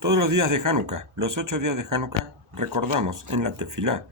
Todos los días de Hanukkah, los 8 días de Hanukkah, recordamos en la Tefilá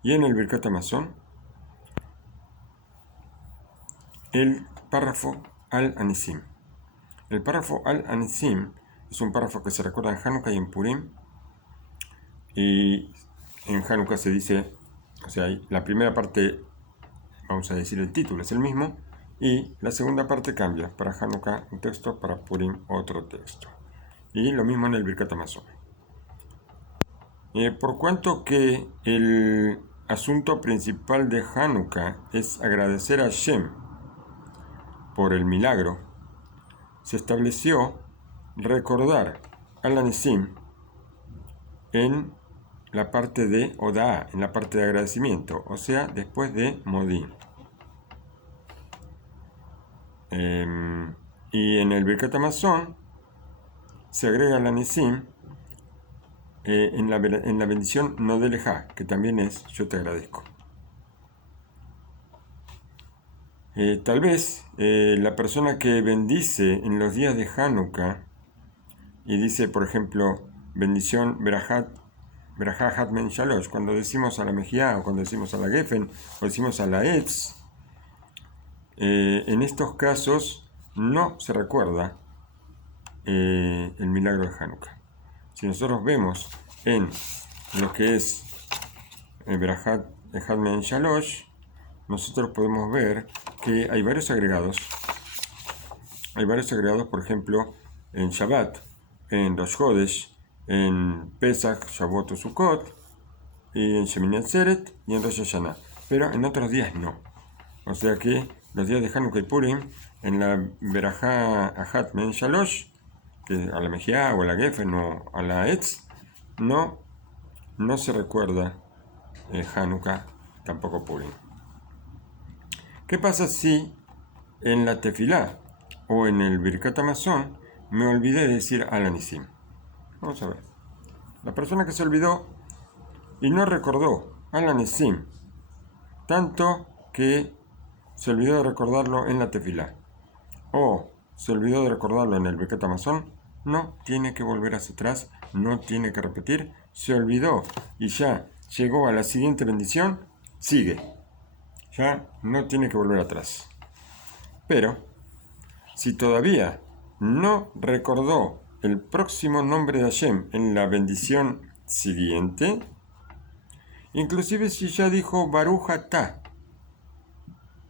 y en el Birkat Hamazon el párrafo Al-Anisim. El párrafo Al-Anisim es un párrafo que se recuerda en Hanukkah y en Purim. Y en Hanukkah se dice, o sea, la primera parte, vamos a decir el título, es el mismo, y la segunda parte cambia. Para Hanukkah un texto, para Purim otro texto. Y lo mismo en el Birkat Hamazon. Por cuanto que el asunto principal de Hanukkah es agradecer a Hashem por el milagro, se estableció recordar al Anisim en la parte de Odaa, en la parte de agradecimiento, o sea, después de Modín. Y en el Birkat Hamazon se agrega el Anisim en la bendición Nodeleja, que también es yo te agradezco. Tal vez la persona que bendice en los días de Hanukkah y dice, por ejemplo, bendición Berajá Hatmen Shalosh, cuando decimos a la Mejía o cuando decimos a la Geffen o decimos a la Etz, en estos casos no se recuerda el milagro de Hanukkah. Si nosotros vemos en lo que es Berajá Hatmen Shalosh, nosotros podemos ver que hay varios agregados. Hay varios agregados, por ejemplo, en Shabbat, en Rosh Chodesh, en Pesach, Shavuot o Sukkot, y en Shemini Atzeret y en Rosh Hashanah. Pero en otros días no. O sea que los días de Hanukkah y Purim, en la Berajá Ahat Men Shalosh, que a la Mejía o a la Geffen o a la Etz, no se recuerda Hanukkah, tampoco Purim. ¿Qué pasa si en la Tefilá o en el Birkat Hamazon me olvidé de decir Al Anisim? Vamos a ver. La persona que se olvidó y no recordó Al Anisim, tanto que se olvidó de recordarlo en la Tefilá o se olvidó de recordarlo en el Birkat Hamazon, no tiene que volver hacia atrás, no tiene que repetir. Se olvidó y ya llegó a la siguiente bendición, sigue. Ya no tiene que volver atrás. Pero, si todavía no recordó el próximo nombre de Hashem en la bendición siguiente, inclusive si ya dijo Baruch Atah,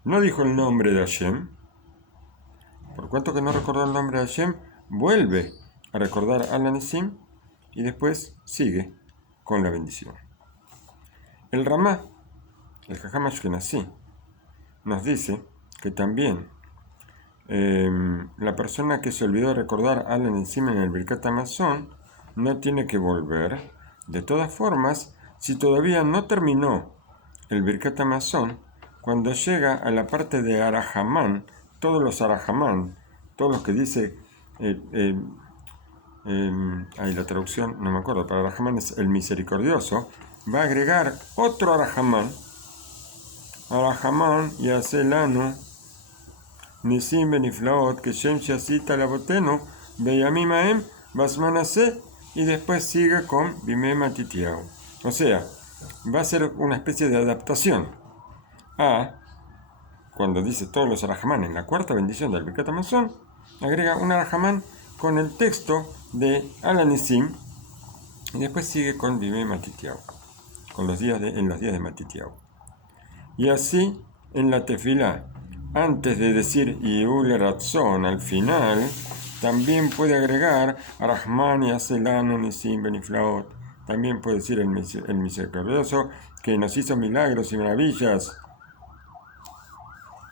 no dijo el nombre de Hashem, por cuanto que no recordó el nombre de Hashem, vuelve a recordar Al Anisim y después sigue con la bendición. El Ramá, el Jajam Ashkenazí, nos dice que también la persona que se olvidó de recordar Al Anisim en el Birkat Hamazon no tiene que volver. De todas formas, si todavía no terminó el Birkat Hamazon, cuando llega a la parte de Arahamán, todos los Arahamán, todos los que dice, ahí la traducción no me acuerdo, pero Arahamán es el misericordioso, va a agregar otro Arahamán, y Aselanu Nisim beniflaot, que Shem Shasita Labotenu, Beyamim Aem, Basmanase, y después sigue con Bimem Matitiau. O sea, va a ser una especie de adaptación a, cuando dice todos los Arahamán en la cuarta bendición del Birkat Hamazon, agrega un Arahamán con el texto de Al Anisim, y después sigue con Bimem Matitiau, en los días de Matitiau. Y así, en la Tefilá, antes de decir Yul Ratzon al final, también puede agregar Arahman y Aselanu Nisim Beniflaot. También puede decir el misericordioso que nos hizo milagros y maravillas.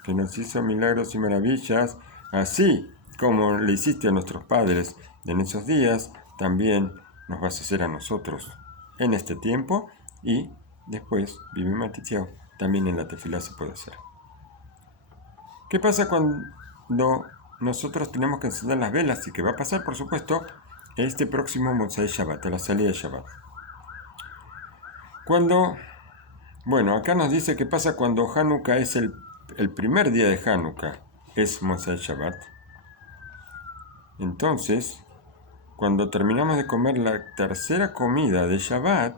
Que nos hizo milagros y maravillas, así como le hiciste a nuestros padres en esos días, también nos vas a hacer a nosotros en este tiempo. Y después, Bimem Matitiau, también en la Tefilá se puede hacer. ¿Qué pasa cuando nosotros tenemos que encender las velas? Y que va a pasar, por supuesto, este próximo Motzei Shabbat, a la salida de Shabbat. Acá nos dice qué pasa cuando Hanukkah es el primer día de Hanukkah, es Motzei Shabbat. Entonces, cuando terminamos de comer la tercera comida de Shabbat,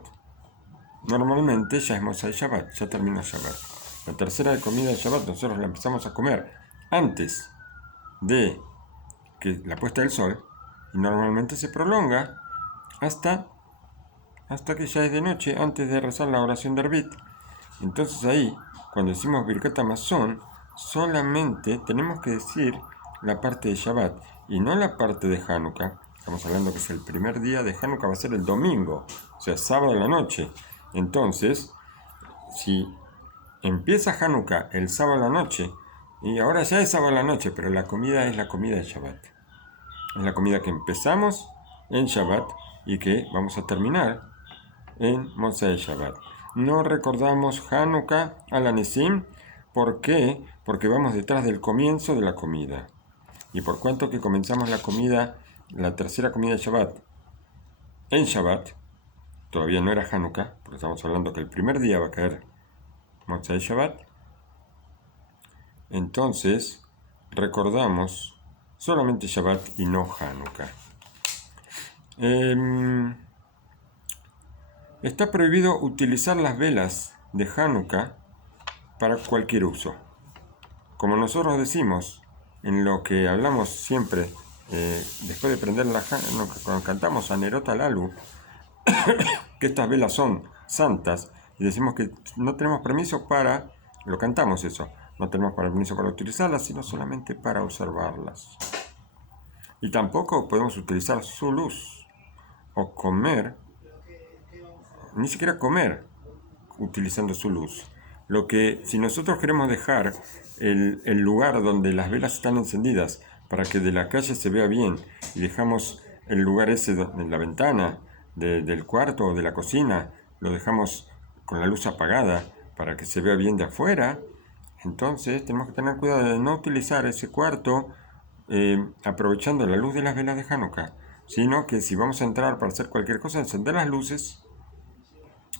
normalmente ya es Motzei Shabbat, ya terminó Shabbat. La tercera comida de Shabbat nosotros la empezamos a comer antes de que la puesta del sol, y normalmente se prolonga hasta que ya es de noche, antes de rezar la oración de Arbit. Entonces ahí, cuando decimos Birkat Hamazon, solamente tenemos que decir la parte de Shabbat y no la parte de Hanukkah. Estamos hablando que es el primer día de Hanukkah, va a ser el domingo, o sea, sábado a la noche. Entonces, si empieza Hanukkah el sábado a la noche, y ahora ya es sábado a la noche, pero la comida es la comida de Shabbat. Es la comida que empezamos en Shabbat y que vamos a terminar en Motzei Shabbat. No recordamos Hanukkah al Anesim. ¿Por qué? Porque vamos detrás del comienzo de la comida. Y por cuanto que comenzamos la comida, la tercera comida de Shabbat, en Shabbat, todavía no era Hanukkah, porque estamos hablando que el primer día va a caer Motzei Shabbat. Entonces, recordamos solamente Shabbat y no Hanukkah. Está prohibido utilizar las velas de Hanukkah para cualquier uso. Como nosotros decimos, en lo que hablamos siempre, después de prender la Hanukkah, cuando cantamos a Nerot Alalu, que estas velas son santas, y decimos que no tenemos permiso para, lo cantamos eso, no tenemos permiso para utilizarlas, sino solamente para observarlas. Y tampoco podemos utilizar su luz, o comer, ni siquiera comer, utilizando su luz. Lo que, si nosotros queremos dejar el lugar donde las velas están encendidas para que de la calle se vea bien y dejamos el lugar ese en la ventana del cuarto o de la cocina, lo dejamos con la luz apagada para que se vea bien de afuera, entonces tenemos que tener cuidado de no utilizar ese cuarto aprovechando la luz de las velas de Hanukkah, sino que si vamos a entrar para hacer cualquier cosa, encender las luces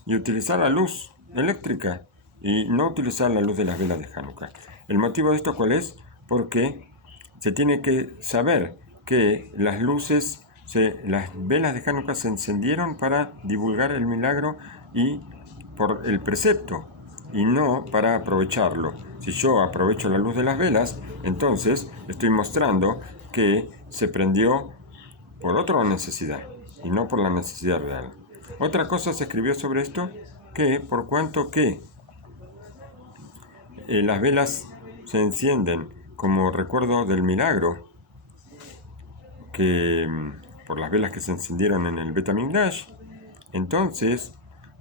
y utilizar la luz eléctrica y no utilizar la luz de las velas de Hanukkah. ¿El motivo de esto cuál es? Porque se tiene que saber que las velas de Hanukkah se encendieron para divulgar el milagro y por el precepto, y no para aprovecharlo. Si yo aprovecho la luz de las velas, entonces estoy mostrando que se prendió por otra necesidad y no por la necesidad real. Otra cosa se escribió sobre esto, que por cuanto que las velas se encienden como recuerdo del milagro, que por las velas que se encendieron en el Bet HaMikdash, entonces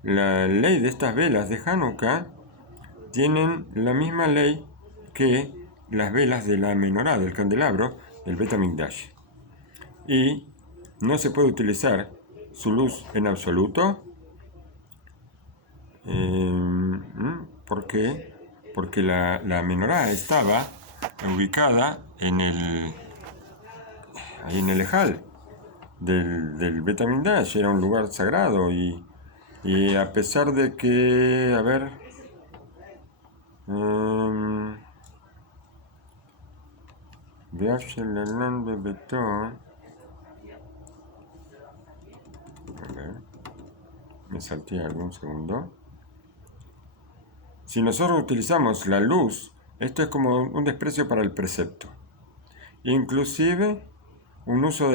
la ley de estas velas de Hanukkah tienen la misma ley que las velas de la menorá, del candelabro, del Bet HaMikdash. Y no se puede utilizar su luz en absoluto. ¿Por qué? Porque la menorá estaba ubicada ahí en el Ejal del Bet HaMikdash, era un lugar sagrado y a pesar de que, me salté algún segundo. Si nosotros utilizamos la luz, esto es como un desprecio para el precepto. Inclusive, un uso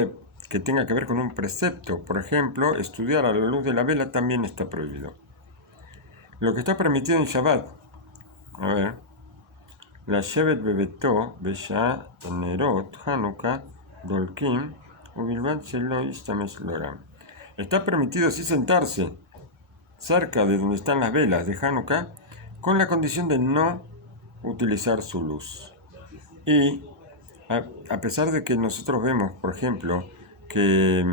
que tenga que ver con un precepto, por ejemplo, estudiar a la luz de la vela también está prohibido. Lo que está permitido en Shabbat, la Shevet Bebeto, Besha, Nerot, Hanukkah, Dolkim, Ubilbat Shelo Istamesh Loram. Está permitido sí sentarse cerca de donde están las velas de Hanukkah, con la condición de no utilizar su luz. Y a pesar de que nosotros vemos, por ejemplo, que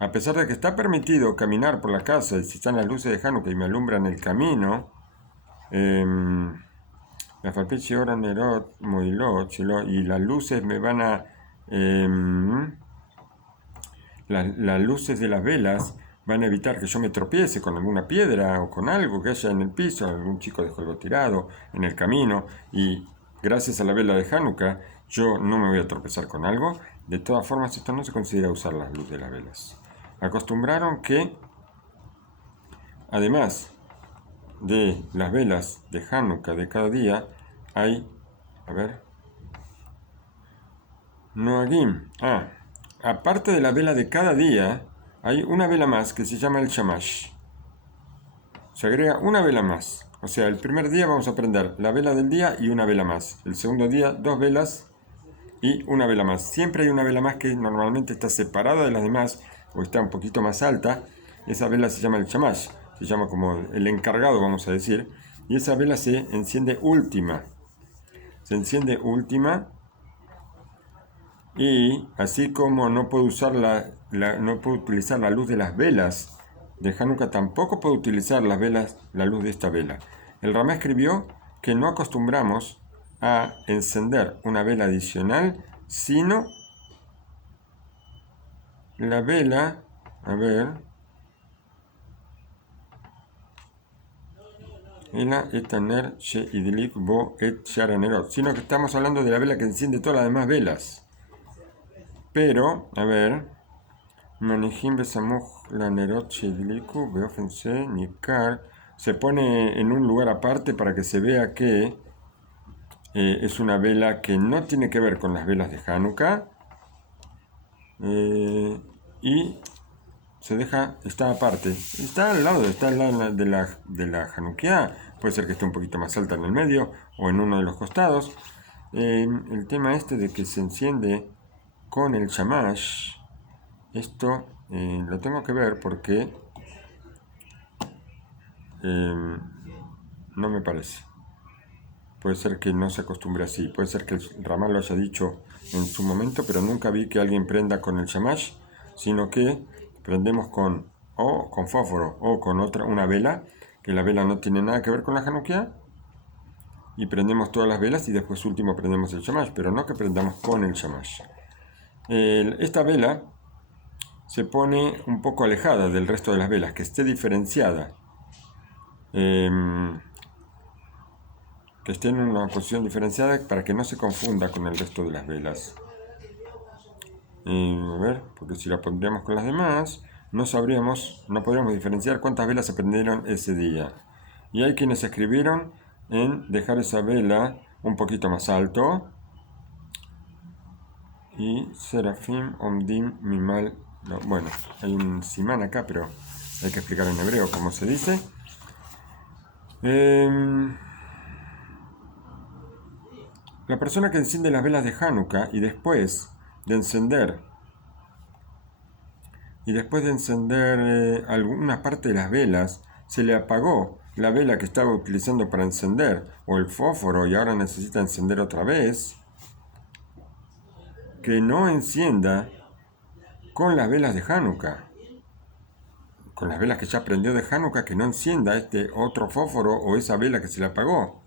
a pesar de que está permitido caminar por la casa, y si están las luces de Hanukkah y me alumbran el camino, y las luces me van a las luces de las velas van a evitar que yo me tropiece con alguna piedra o con algo que haya en el piso, algún chico dejó algo tirado en el camino y gracias a la vela de Hanukkah, yo no me voy a tropezar con algo. De todas formas, esto no se considera usar la luz de las velas. Acostumbraron que, además de las velas de Hanukkah de cada día, hay, Noagim. Aparte de la vela de cada día, hay una vela más que se llama el Shamash. Se agrega una vela más. O sea, el primer día vamos a prender la vela del día y una vela más. El segundo día, 2 velas y una vela más. Siempre hay una vela más que normalmente está separada de las demás o está un poquito más alta. Esa vela se llama el Shamash. Se llama como el encargado, vamos a decir. Y esa vela se enciende última. Se enciende última. Y así como no puedo usar no puedo utilizar la luz de las velas de Hanukkah, tampoco puedo utilizar la luz de esta vela. El Ramá escribió que no acostumbramos a encender una vela adicional, sino la vela, sino que estamos hablando de la vela que enciende todas las demás velas. Pero, se pone en un lugar aparte para que se vea que es una vela que no tiene que ver con las velas de Hanukkah y se deja, está aparte, está al lado de la Hanukkah, puede ser que esté un poquito más alta en el medio o en uno de los costados. El tema de que se enciende con el Shamash, esto lo tengo que ver porque no me parece. Puede ser que no se acostumbre así, puede ser que el Ramá lo haya dicho en su momento, pero nunca vi que alguien prenda con el Shamash, sino que prendemos con fósforo o con una vela, que la vela no tiene nada que ver con la Hanukkah, y prendemos todas las velas y después último prendemos el Shamash, pero no que prendamos con el Shamash. Esta vela se pone un poco alejada del resto de las velas, que esté diferenciada, que esté en una posición diferenciada para que no se confunda con el resto de las velas. Porque si la pondríamos con las demás, no podríamos diferenciar cuántas velas se prendieron ese día. Y hay quienes escribieron en dejar esa vela un poquito más alto. Y Serafim Omdim Mimal. Bueno, hay un simán acá, pero hay que explicar en hebreo cómo se dice. La persona que enciende las velas de Hanukkah y después de encender alguna parte de las velas, se le apagó la vela que estaba utilizando para encender o el fósforo y ahora necesita encender otra vez, que no encienda con las velas de Hanukkah, con las velas que ya prendió de Hanukkah, que no encienda este otro fósforo o esa vela que se le apagó.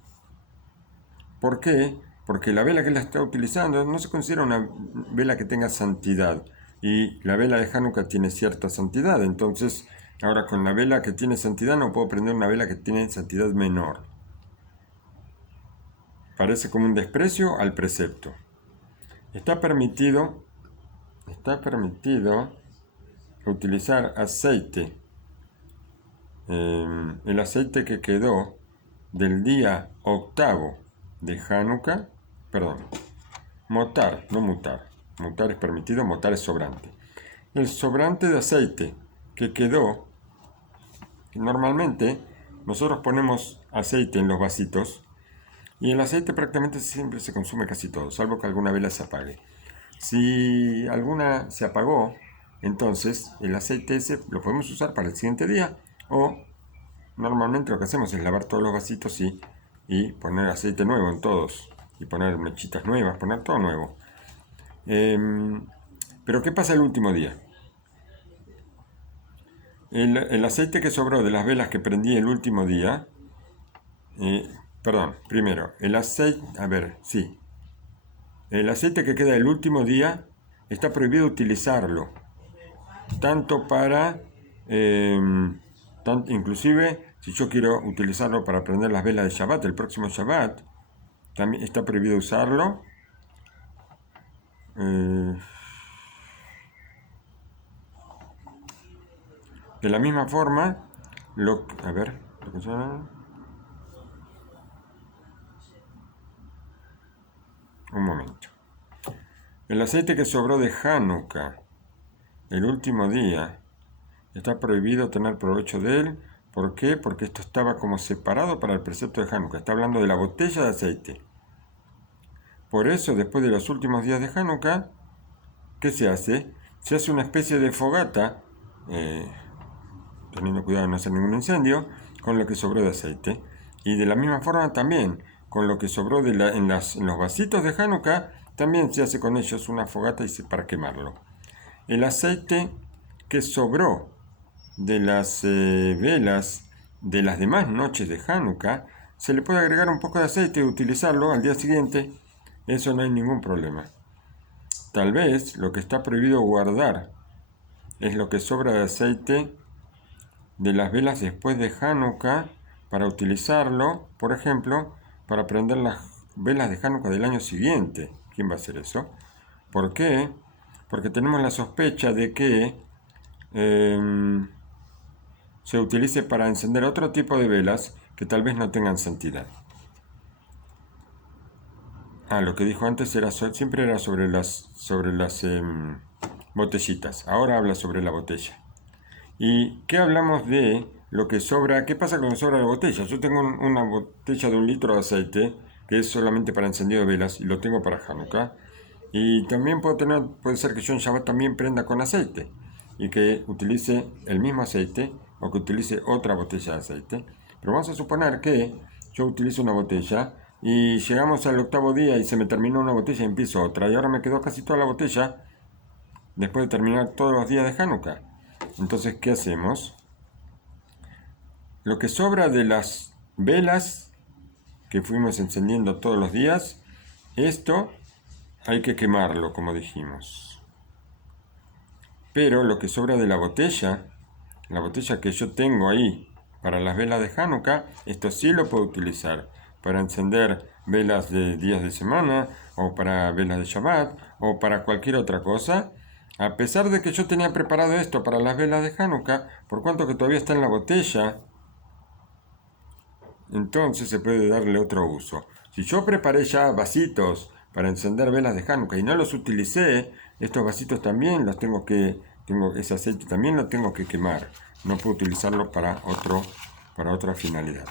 ¿Por qué? Porque la vela que él está utilizando no se considera una vela que tenga santidad. Y la vela de Hanukkah tiene cierta santidad. Entonces, ahora con la vela que tiene santidad no puedo prender una vela que tiene santidad menor. Parece como un desprecio al precepto. Está permitido utilizar aceite. El aceite que quedó del día octavo de Hanukkah, motar, no mutar. Mutar es permitido, motar es sobrante. El sobrante de aceite que quedó, normalmente nosotros ponemos aceite en los vasitos y el aceite prácticamente siempre se consume casi todo, salvo que alguna vela se apague. Si alguna se apagó, entonces el aceite ese lo podemos usar para el siguiente día o normalmente lo que hacemos es lavar todos los vasitos y poner aceite nuevo en todos y poner mechitas nuevas, poner todo nuevo. Pero ¿qué pasa el último día? El aceite que sobró de las velas que prendí el último día, primero, el aceite que queda el último día está prohibido utilizarlo, tanto para, inclusive si yo quiero utilizarlo para prender las velas de Shabbat, el próximo Shabbat, también está prohibido usarlo. De la misma forma, a ver, un momento. El aceite que sobró de Hanukkah el último día, está prohibido tener provecho de él. ¿Por qué? Porque esto estaba como separado para el precepto de Hanukkah. Está hablando de la botella de aceite. Por eso, después de los últimos días de Hanukkah, ¿qué se hace? Se hace una especie de fogata, teniendo cuidado de no hacer ningún incendio, con lo que sobró de aceite. Y de la misma forma también, con lo que sobró en los vasitos de Hanukkah, también se hace con ellos una fogata para quemarlo. El aceite que sobró de las velas de las demás noches de Hanukkah, se le puede agregar un poco de aceite y utilizarlo al día siguiente. Eso no hay ningún problema. Tal vez lo que está prohibido guardar es lo que sobra de aceite de las velas después de Hanukkah para utilizarlo, por ejemplo, para prender las velas de Hanukkah del año siguiente. ¿Quién va a hacer eso? ¿Por qué? Porque tenemos la sospecha de que se utilice para encender otro tipo de velas que tal vez no tengan santidad. Lo que dijo antes siempre era sobre las botellitas. Ahora habla sobre la botella. ¿Y qué hablamos de lo que sobra? ¿Qué pasa con lo que sobra de la botella? Yo tengo una botella de 1 litro de aceite que es solamente para encendido de velas y lo tengo para Hanukkah. Y también puede ser que yo en Shabbat también prenda con aceite y que utilice el mismo aceite o que utilice otra botella de aceite. Pero vamos a suponer que yo utilizo una botella y llegamos al 8º día y se me terminó una botella y empiezo otra y ahora me quedó casi toda la botella después de terminar todos los días de Hanukkah. Entonces, ¿qué hacemos? Lo que sobra de las velas que fuimos encendiendo todos los días, esto hay que quemarlo, como dijimos. Pero lo que sobra de la botella que yo tengo ahí para las velas de Hanukkah, esto sí lo puedo utilizar para encender velas de días de semana, o para velas de Shabbat, o para cualquier otra cosa. A pesar de que yo tenía preparado esto para las velas de Hanukkah, por cuanto que todavía está en la botella, entonces se puede darle otro uso. Si yo preparé ya vasitos para encender velas de Hanukkah y no los utilicé, estos vasitos también ese aceite también lo tengo que quemar. No puedo utilizarlo para otra finalidad.